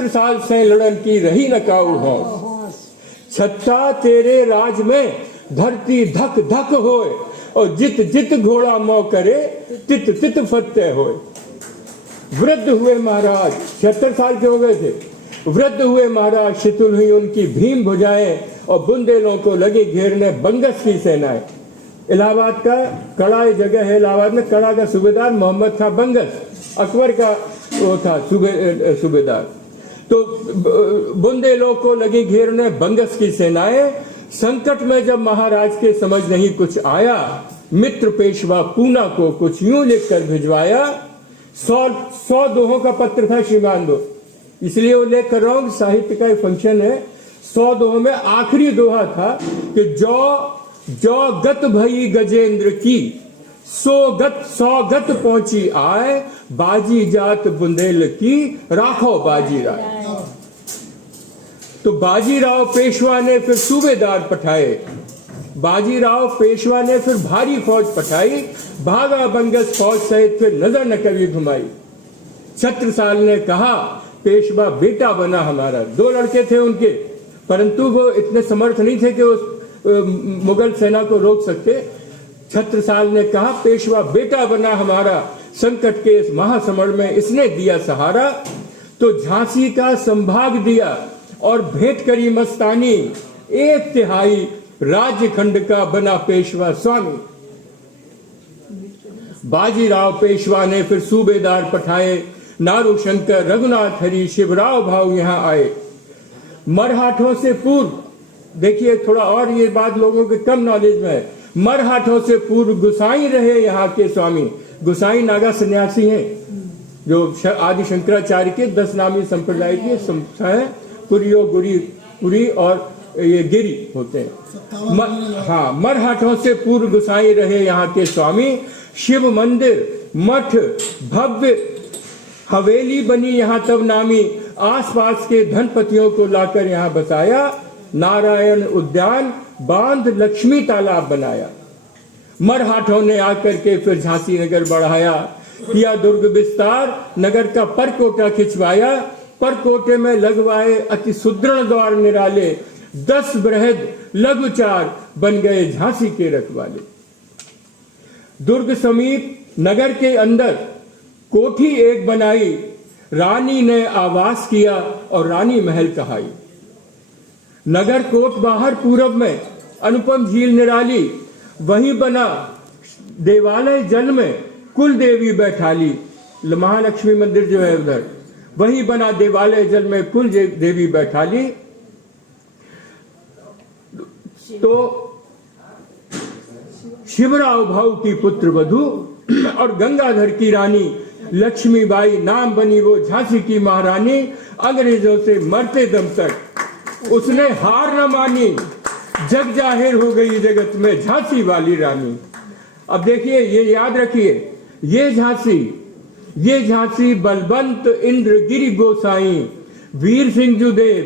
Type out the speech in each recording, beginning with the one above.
छत्र साल से लड़न की रही न काऊ हो, छत्ता तेरे राज में धरती धक धक होए, और जित जित घोड़ा मौ करे तित तित फतेह होए। वृद्ध हुए महाराज, 76 साल के हो गए थे। वृद्ध हुए महाराज, शिथिल हुई उनकी भीम भुजाएं, और बुंदेलों को लगी घेरने बंगस की सेनाएं। इलाहाबाद का कड़ा जगह है, इलाहाबाद में कड़ा का सूबेदार मोहम्मद था बंगस, अकबर का वो था सूबेदार। तो बुंदेलों को लगी घेरने बंगस की सेनाएं। संकट में जब महाराज के समझ नहीं कुछ आया, मित्र पेशवा पूना को कुछ यूं लिखकर भिजवाया। 100 दोहों का पत्र था श्रीमान दो, इसलिए वो लेख कर रहा हूं, साहित्य का एक फंक्शन है। 100 दोहों में आखिरी दोहा था कि जो गत भई गजेंद्र की, सौ गत पहुंची आए, बाजी जात बुंदेल की राखो बाजी राय। तो बाजीराव पेशवा ने फिर सूबेदार पठाए, बाजीराव पेशवा ने फिर भारी फौज पठाई, भागा बंगस फौज सहित फिर नजर न कभी घुमाई। छत्रसाल ने कहा पेशवा बेटा बना हमारा। 2 लड़के थे उनके, परंतु वो इतने समर्थ नहीं थे कि उस मुगल सेना को रोक सकते। छत्रसाल ने कहा पेशवा बेटा बना हमारा, संकट के इस महासमर में इसने दिया सहारा। तो झांसी का संभाग दिया और भेंट करी मस्तानी, 1/3 राज्य खंड का बना पेशवा स्वामी। बाजीराव पेशवा ने फिर सूबेदार पठाए, नारू शंकर रघुनाथ हरि शिवराव भाव यहाँ आए। मरहाठों से पूर्व, देखिए थोड़ा और ये बात लोगों के कम नॉलेज में है, मरहाठों से पूर्व गुसाई रहे यहाँ के स्वामी। गुसाई नागा सन्यासी हैं जो आदि शंकराचार्य के 10 नामी संप्रदाय की संस्था है। पुरियो पुरी और ये गिरी होते हैं। हाँ, मरहाठों से पूर्व गुसाई रहे यहाँ के स्वामी। शिव मंदिर मठ भव्य हवेली बनी यहाँ तब नामी, आसपास के धनपतियों को लाकर यहाँ बसाया। नारायण उद्यान बांध लक्ष्मी तालाब बनाया। मरहाठों ने आकर के फिर झांसी नगर बढ़ाया, किया दुर्ग विस्तार, नगर का परकोटा खिंचवाया। परकोटे में लगवाए अति सुदृढ़ द्वार निराले, 10 बृहद लघुचार बन गए झांसी के रखवाले। दुर्ग समीप नगर के अंदर कोठी एक बनाई, रानी ने आवास किया और रानी महल कहाई। नगर कोट बाहर पूरब में अनुपम झील निराली, वहीं बना देवालय जल में कुल देवी बैठाली। महालक्ष्मी मंदिर जो है उधर, वहीं बना देवालय जल में कुल देवी बैठाली। तो शिवराव भाऊ की पुत्र वधू और गंगाधर की रानी लक्ष्मीबाई नाम बनी वो झांसी की महारानी। अंग्रेजों से मरते दम तक उसने हार न मानी, जग जाहिर हो गई जगत में झांसी वाली रानी। अब देखिए, ये याद रखिए, ये झांसी बलवंत इंद्रगिरि गोसाई, वीर सिंह जुदेव,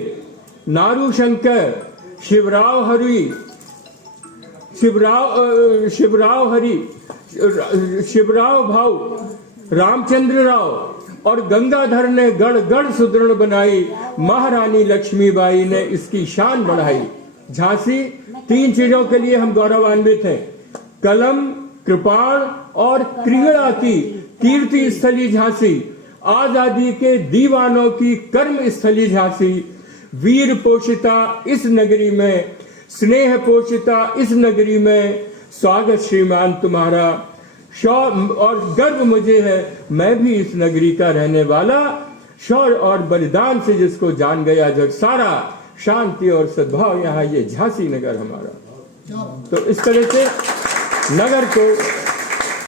नारू शंकर, शिवराव हरि, शिवराव भाऊ, रामचंद्र राव और गंगाधर ने गढ़ गढ़ सुदृढ़ बनाई। महारानी लक्ष्मीबाई ने इसकी शान बढ़ाई। झांसी 3 चीजों के लिए हम गौरवान्वित हैं, कलम, कृपाण और क्रीड़ा की कीर्ति स्थली झांसी, आजादी के दीवानों की कर्म स्थली झांसी, वीर पोषिता इस नगरी में, स्नेह पोषिता इस नगरी में। स्वागत श्रीमान तुम्हारा, शौर्य और गर्व मुझे है, मैं भी इस नगरी का रहने वाला। शौर्य और बलिदान से जिसको जान गया जग सारा, शांति और सद्भाव यहाँ ये झांसी नगर हमारा। तो इस तरह से नगर को